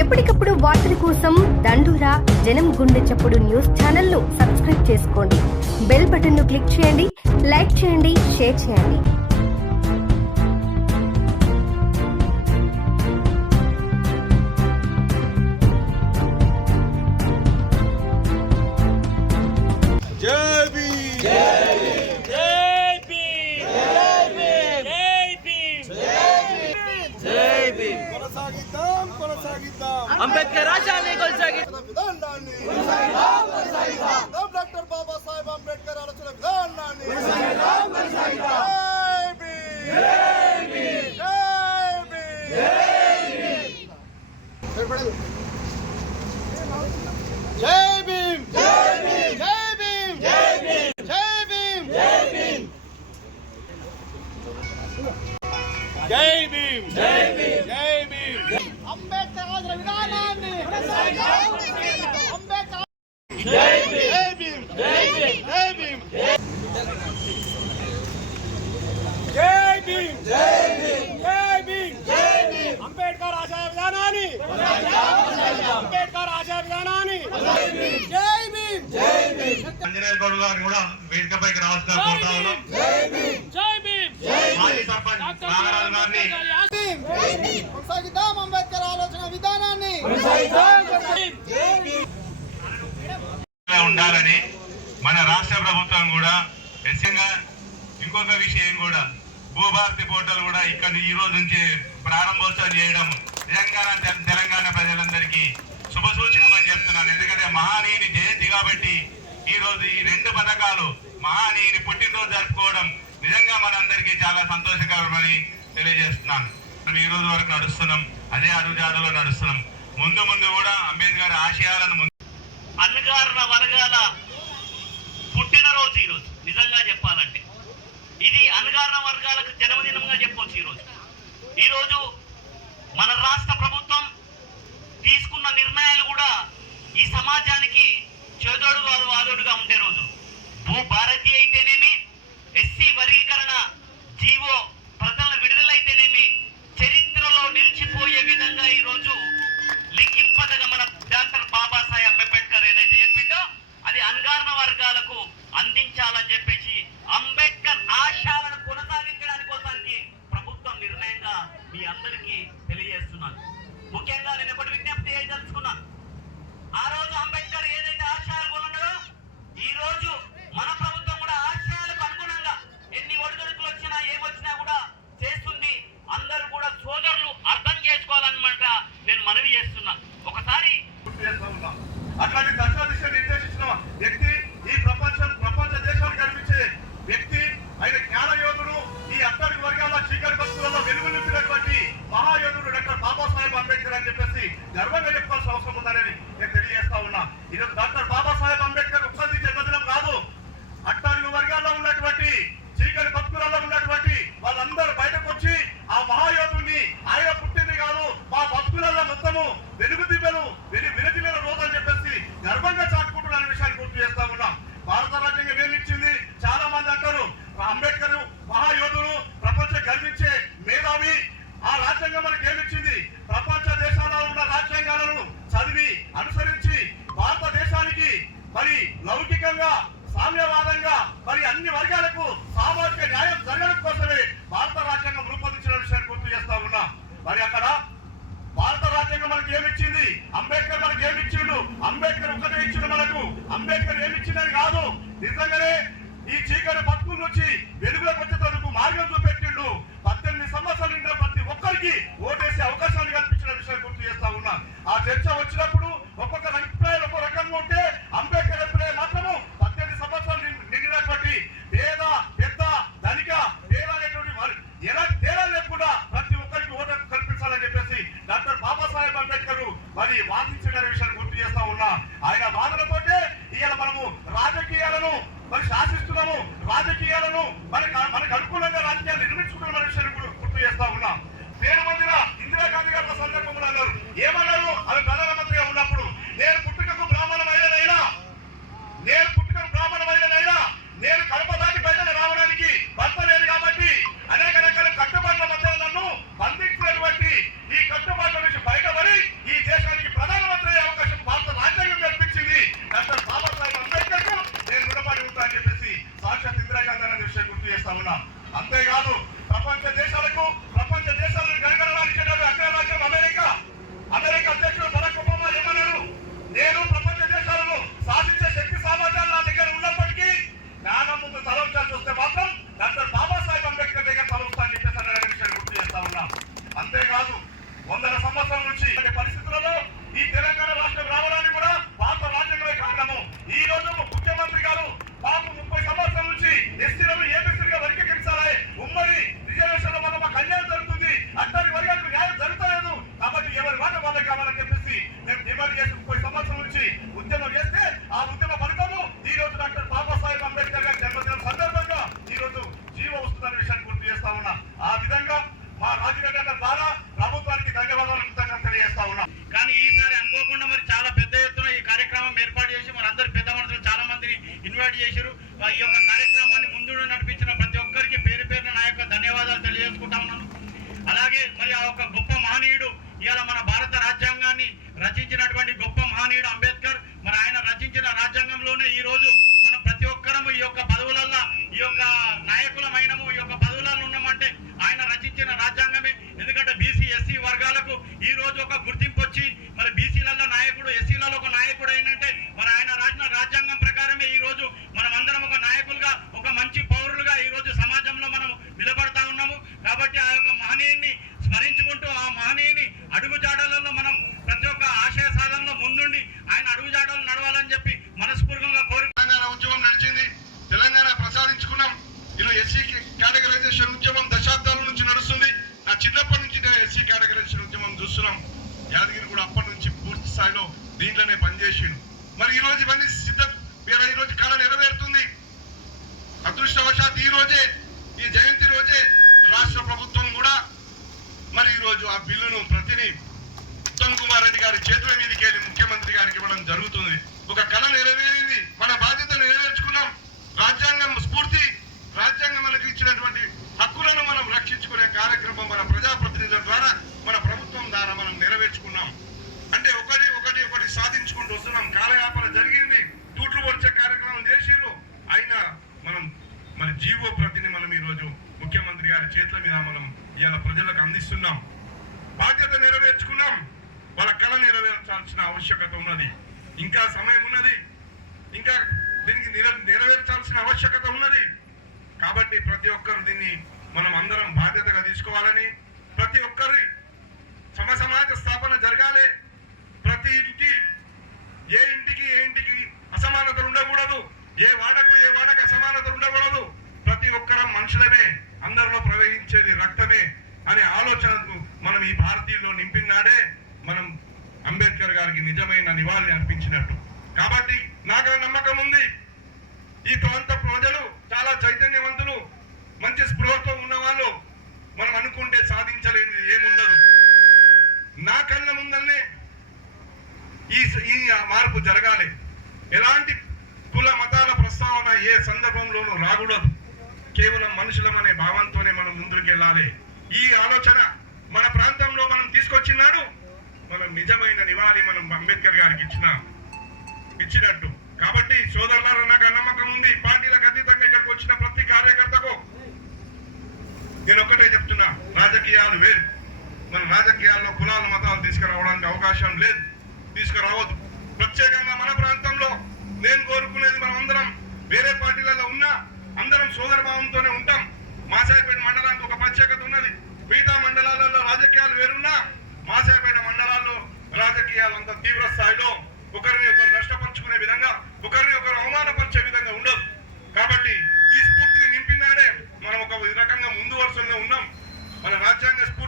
ఎప్పటికప్పుడు వార్తల కోసం దండూరా జనం గుండె చప్పుడు న్యూస్ ఛానల్ ను సబ్స్క్రైబ్ చేసుకోండి. బెల్ బటన్ ను క్లిక్ చేయండి, లైక్ చేయండి, షేర్ చేయండి. అంబేద్కర్ ఆశయాన్ని డాక్టర్ బాబాసాహెబ్ అంబేద్కర్ ఆలోచన విధానాన్ని జై భీమ్, జై భీమ్, జై భీమ్, జై భీమ్, జై భీమ్, జై భీమ్, జై భీమ్, జై భీమ్, జై భీమ్. అంబేద్కర్ ఆలోచన విధానాన్ని అంబేద్కర్ జై భీమ్, జై భీమ్, జై భీమ్, జై భీమ్, జై భీమ్, జై భీమ్, జై భీమ్. అంబేద్కర్ ఆశయ విధానాన్ని అంబేద్కర్ ఆశయ విధానాన్ని జై భీమ్, జై భీమ్. ఆంజనేయ గౌడ్ గారు కూడా వేదికపైకి రావాల్సిన కోరుతా ఉన్నాం. జై భీమ్, జై భీమ్, మాజీ సర్పంచ్ నాగరాజు గారిని కొనసాగిద్దాం అంబేద్కర్ ఆలోచన విధానాన్ని ఉండాలని మన రాష్ట్ర ప్రభుత్వం కూడా నిజంగా ఇంకొక విషయం కూడా భూభారతి పోర్టల్ కూడా ఇక్కడ ఈ రోజు నుంచి ప్రారంభోత్సవం చేయడం తెలంగాణ ప్రజలందరికీ శుభసూచకమని చెప్తున్నాను. ఎందుకంటే మహానీయుని జయంతి కాబట్టి ఈ రోజు ఈ రెండు పథకాలు మహానీయుని పుట్టినరోజు జరుపుకోవడం నిజంగా మనందరికీ చాలా సంతోషకరమని తెలియజేస్తున్నాను. మనం ఈ రోజు వరకు నడుస్తున్నాం, అదే అడుగుజాడలో నడుస్తున్నాం. ముందు ముందు కూడా అంబేద్కర్ ఆశయాలను అణగారిన వర్గాల పుట్టినరోజు ఈరోజు. నిజంగా చెప్పాలంటే ఇది అణగారిన వర్గాలకు జన్మదినంగా చెప్పవచ్చు. ఈరోజు మన రాష్ట్ర ప్రభుత్వం తీసుకున్న నిర్ణయాలు కూడా ఈ సమాజానికి చేదోడుగా వాదోడుగా ఉండే రోజు. భూభారతి అయితేనేమి, ఎస్సీ వర్గీకరణ జీవో ప్రజల విడుదలైతేనేమి చరిత్రలో నిలిచిపోయే విధంగా ఈరోజు లిఖింపదగా మన డాక్టర్ బాబాసాహెబ్ అంబేద్కర్ ఏదైతే చెప్పిందో అది అణగారిన వర్గాలకు అందించాలని చెప్పేసి అంబేద్కర్ ఆశయాలను కొనసాగించడానికి కోసానికి ప్రభుత్వం నిర్ణయంగా మీ అందరికీ తెలియజేస్తున్నాను. ముఖ్యంగా నేను ఒకటి విజ్ఞప్తి చేయదలుచుకున్నాను. ఆ రోజు అంబేద్కర్ ఏదైతే ఆశయాలు కొన్నాడో ఈ రోజు మన ప్రభుత్వం కూడా ఆశయాలకు అనుగుణంగా ఎన్ని ఒడిదుడుకులు వచ్చినా ఏమొచ్చినా కూడా చేస్తుంది. అందరూ కూడా సోదరులు అర్థం చేసుకోవాలన్నమాట నేను మనవి చేస్తున్నా. ఒకసారి అట్లాంటి దశ దిశ నిర్దేశించిన వ్యక్తి ఈ ప్రపంచ దేశాలు కనిపించే వ్యక్తి, ఆయన జ్ఞాన యోధుడు, ఈ అట్టడి వర్గాల చీకటి భక్తులలో వెలుగు నింపినటువంటి మహాయోధుడు డాక్టర్ బాబాసాహెబ్ అంబేద్కర్ అని చెప్పేసి గర్వంగా చెప్పాల్సిన అవసరం ఉందని నేను తెలియజేస్తా ఉన్నా. ఈరోజు డాక్టర్ బాబాసాహెబ్ అంబేద్కర్ ఉత్పత్తి జన్మదినం కాదు, అట్టడి వర్గాల్లో ఉన్నటువంటి చీకటి భక్తులలో ఉన్నటువంటి వాళ్ళందరూ బయటకు వచ్చి ఆ మహాయోధుడిని ఆయన పుట్టింది కాదు, మా భక్తులలో మొత్తము వెలుగు దివ్యలు విరజిల్లిన రోజు అని చెప్పేసి గర్వంగా చాటుకుంటున్న విషయాన్ని గుర్తు చేస్తా ఉన్నాం. భారత రాజ్యాంగం ఏమిచ్చింది? చాలా మంది అంటారు అంబేద్కర్ మహాయోధుడు, ప్రపంచం గర్వించే మేధావి. ఆ రాజ్యాంగం మనకి ఏమిచ్చింది? ప్రపంచ దేశాలలో ఉన్న రాజ్యాంగాలను చదివి అనుసరించి భారతదేశానికి మరి లౌకికంగా సామ్యవాదంగా మరి అన్ని వర్గాలకు సామాజిక న్యాయం జరగడం కోసమే భారత రాజ్యాంగం రూపొందించిన విషయాన్ని గుర్తు చేస్తా ఉన్నా. మరి అక్కడ భారత రాజ్యాంగం మనకి ఏమిచ్చింది? అంబేద్కర్ మనకి ఏమిచ్చిండు? అంబేద్కర్ ఒక్కటే ఇచ్చిండు మనకు. అంబేద్కర్ ఏమిచ్చిందని కాదు, నిజంగానే ఈ చీకటి బతుకుల నుంచి వెలుగులోకి వచ్చేందుకు మార్గం చూపెట్టిండు. 18 సంవత్సరాలు నిండిన ప్రతి ఒక్కరికి ఓటేసే అవకాశాన్ని కల్పించిన విషయాన్ని గుర్తు చేస్తా ఉన్నా. ఆ చర్చ వచ్చినప్పుడు ఒక్కొక్క అభిప్రాయాలు ఒక్కొక్క రకంగా ఉంటే అంబేద్కర్ అభిప్రాయం మాత్రము 18 సంవత్సరాలు నిండినటువంటి పేద పెద్ద ధనిక పేద అనేటువంటి ఎలా తేడా లేకుండా ప్రతి ఒక్కరికి ఓటు కల్పించాలని చెప్పేసి డాక్టర్ బాబాసాహెబ్ అంబేద్కర్ మరి వాదించిన విషయాన్ని గుర్తు చేస్తా ఉన్నా. ఆయన వాదనతోటే ఇవాళ మనము రాజకీయాలను మరి శాసిస్తున్నాము, రాజకీయాలను మనకు అనుకూలంగా రాజకీయాలు నిర్మించుకున్న విషయాన్ని గుర్తు చేస్తా ఉన్నాం. పేరు మందిన ఇందిరాగాంధీ గారి సందర్భంలో అన్నారు, ఏమన్నారు? అవి ప్రధానమంత్రిగా అంతేకాకుండా మరి చాలా పెద్ద ఎత్తున ఈ కార్యక్రమం ఏర్పాటు చేసి మరి అందరు పెద్ద మనుషులు చాలా మందిని ఇన్వైట్ చేశారు. ఈ యొక్క కార్యక్రమాన్ని ముందు నడిపించిన ప్రతి ఒక్కరికి పేరు పేరున నా యొక్క ధన్యవాదాలు తెలియజేసుకుంటా ఉన్నాను. అలాగే మరి ఆ ఒక గొప్ప మహనీయుడు ఇవాళ మన భారత రాజ్యాంగాన్ని రచించినటువంటి గొప్ప మహనీయుడు అంబేద్కర్. మరి ఆయన రచించిన రాజ్యాంగంలోనే ఈ రోజు మనం ప్రతి ఒక్కరము ఈ యొక్క పదవులల్లో ఈ యొక్క నాయకులమైనము, ఈ యొక్క పదవులలో ఉన్నామంటే ఆయన రచించిన రాజ్యాంగమే. ఎందుకంటే బీసీ ఎస్సీ వర్గాలకు ఈ రోజు ఒక గుర్తింపు వచ్చి మరి బీసీలలో నాయకుడు, ఎస్సీలలో ఒక నాయకుడు అయినంటే మరి ఆయన రాసిన రాజ్యాంగం ప్రకారమే ఈ రోజు మనం అందరం ఒక నాయకులుగా, ఒక మంచి పౌరులుగా ఈ రోజు సమాజంలో మనం నిలబడతా ఉన్నాము. కాబట్టి ఆ యొక్క మహనీయుని స్మరించుకుంటూ ఆ మహనీయుని అడుగుజాడలలో మనం ప్రతి ఒక్క ఆశయ సాధనలో ముందుండి ఆయన అడుగుజాడలు నడవాలని చెప్పి మనస్ఫూర్తిగా కోరి తెలంగాణ ఉద్యమం నడిచింది. తెలంగాణ ప్రసాదించుకున్నాం. ఇలా ఎస్సీ కేటగరైజేషన్ ఉద్యమం దశాబ్దాల నుంచి నడుస్తుంది. నా చిన్నప్పటి నుంచి ఎస్సీ కేటగరైజేషన్ ఉద్యమం చూస్తున్నాం. యాదగిరి కూడా అప్పటి నుంచి పూర్తి స్థాయిలో దీంట్లోనే పనిచేసిండు. మరి ఈ రోజు ఇవన్నీ ఈ రోజు కళ నెరవేరుతుంది. అదృష్టవశాత్ ఈ రోజే, ఈ జయంతి రోజే రాష్ట్ర ప్రభుత్వం కూడా మరి ఈ రోజు ఆ బిల్లును ప్రతిని ఉత్తమ్ కుమార్ రెడ్డి గారి చేతుల మీదకి వెళ్ళి ముఖ్యమంత్రి గారికి ఇవ్వడం జరుగుతుంది. ఒక కళ నెరవేరింది. మన బాధ్యత నెరవేర్చుకున్నాం. రాజ్యాంగం స్ఫూర్తి, రాజ్యాంగం మనకు ఇచ్చినటువంటి హక్కులను మనం రక్షించుకునే కార్యక్రమం మన ప్రజాప్రతినిధుల ద్వారా, మన ప్రభుత్వం ద్వారా మనం నెరవేర్చుకున్నాం. అంటే ఒకటి ఒకటి ఒకటి సాధించుకుంటూ వస్తున్నాం. కాలయాపన జరిగింది, తూట్లు వచ్చే కార్యక్రమం చేసిర్రు. అయినా మనం మన జీవో ప్రతిని మనం ఈ రోజు ముఖ్యమంత్రి గారి చేతుల మీద మనం ఇవాళ ప్రజలకు అందిస్తున్నాం. బాధ్యత నెరవేర్చుకున్నాం. వాళ్ళ కళ నెరవేర్చాల్సిన ఆవశ్యకత ఉన్నది. ఇంకా సమయం ఉన్నది. ఇంకా దీనికి నెరవేర్చాల్సిన ఆవశ్యకత ఉన్నది. కాబట్టి ప్రతి ఒక్కరు దీన్ని మనం అందరం బాధ్యతగా తీసుకోవాలని, ప్రతి ఒక్కరి సమాజ స్థాపన జరగాలి. ప్రతి ఇంటికి ఏ ఇంటికి అసమానతలు ఉండకూడదు. ఏ వాడకు అసమానతలు ఉండకూడదు. ప్రతి ఒక్కరం మనుషులమే, అందరిలో ప్రవహించేది రక్తమే అనే ఆలోచనకు మనం ఈ భారతీయుల్లో నింపినాడే మనం అంబేద్కర్ గారికి నిజమైన నివాళి అర్పించినట్టు. కాబట్టి నాకు నమ్మకం ఉంది, ఈ ప్రాంత ప్రజలు చాలా చైతన్యవంతులు, మంచి స్పృహతో ఉన్నవాళ్ళు. మనం అనుకుంటే సాధించలేనిది ఏముండదు. నా కళ్ళ ముందల్నే ఈ మార్పు జరగాలి. ఎలాంటి కుల మతాల ప్రస్తావన ఏ సందర్భంలోనూ రాకూడదు. కేవలం మనుషులం అనే భావంతోనే మనం ముందుకు వెళ్ళాలి. ఈ ఆలోచన మన ప్రాంతంలో మనం తీసుకొచ్చినాడు. మనం నిజమైన నివాళి మనం అంబేద్కర్ గారికి ఇచ్చినట్టు. కాబట్టి సోదరులారా, నాకు నమ్మకం ఉంది. పార్టీలకు అతీతంగా ఇక్కడికి వచ్చిన ప్రతి కార్యకర్తకు నేను ఒక్కటే చెప్తున్నా, రాజకీయాలు వేరు. మన రాజకీయాల్లో కులాలు మతాలు తీసుకురావడానికి అవకాశం లేదు, తీసుకురావద్దు. ప్రత్యేకంగా మన ప్రాంతంలో నేను కోరుకునేది, మనం అందరం వేరే పార్టీలలో ఉన్నా అందరం సోదర భావంతోనే ఉంటాం. మాసాయిపేట మండలానికి ఒక ప్రత్యేకత ఉన్నది. మిగతా మండలాలలో రాజకీయాలు వేరున్నా మాసాయిపేట మండలాల్లో రాజకీయాలు అంత తీవ్ర స్థాయిలో ఒకరిని ఒకరు నష్టపరుచుకునే విధంగా, ఒకరిని ఒకరు అవమానపరిచే విధంగా ఉండదు. కాబట్టి ఈ స్ఫూర్తిని నింపినాడే మనం ఒక రకంగా ముందు వరుసలో ఉన్నాం. మన రాజ్యాంగ స్ఫూర్తి